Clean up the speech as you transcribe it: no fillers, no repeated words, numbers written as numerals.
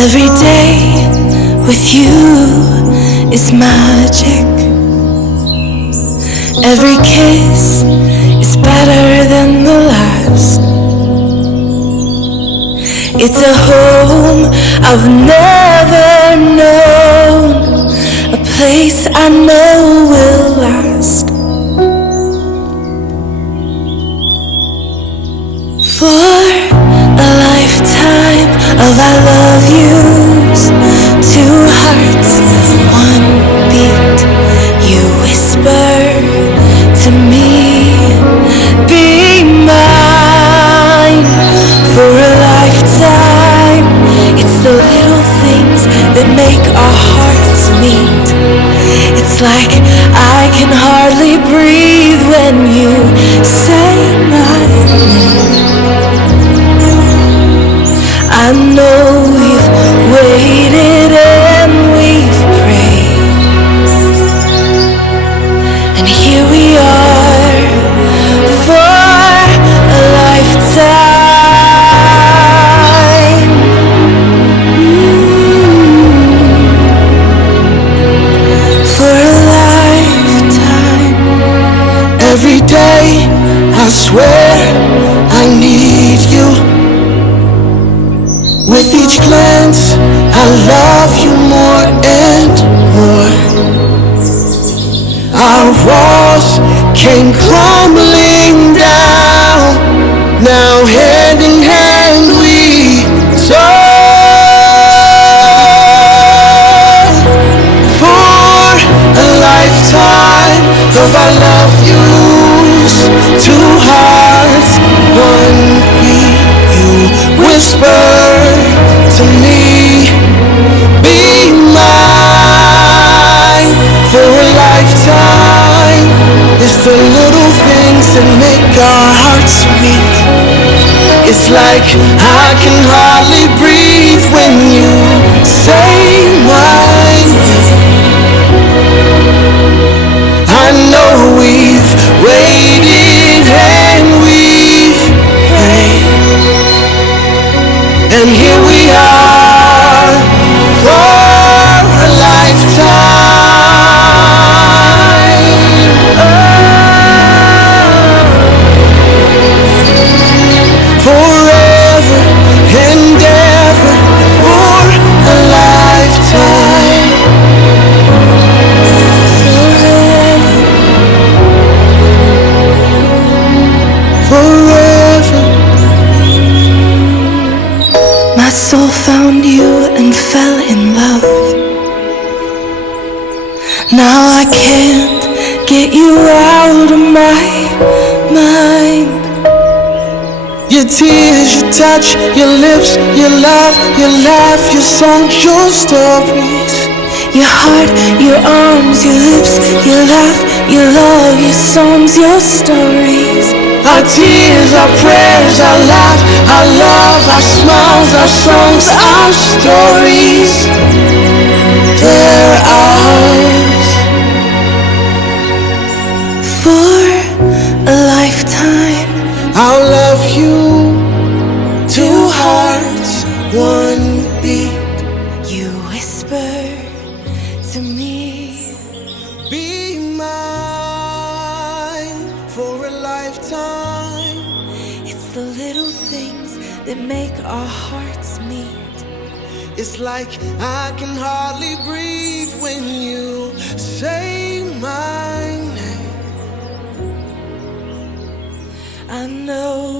Every day with you is magic. Every kiss is better than the last. It's a home I've never known, a place I know will last. For a lifetime of I love yous, two hearts, one beat. You whisper to me, be mine. For a lifetime, it's the little things that make our hearts meet. It's like I can hardly breathe when you say my name. I know we've waited and we've prayed, and here we are for a lifetime. For a lifetime. Every day I swear I need you. With each glance, I love you more and more. Our walls came crumbling down. Now hand in hand we soar. For a lifetime of I love yous, two hearts, one beat. You whisper to me, be mine. For a lifetime, it's the little things that make our hearts meet. It's like I can hardly breathe when you say my name. I know we've waited and we've prayed, and here we are for a lifetime. Forever and ever for a lifetime. Forever. My soul found you and fell in love. Now I can't get you out of my mind. Your tears, your touch, your lips, your love, your laugh, your songs, your stories. Your heart, your arms, your lips, your laugh, your love, your songs, your stories. Our tears, our prayers, our laugh, our love, our smiles, our songs, our stories. They're ours. For a lifetime, I'll love you. Two hearts, one beat. you whisper to me, Be mine for a lifetime. it's the little things that make our hearts meet. It's like I can hardly breathe when you say my name. I know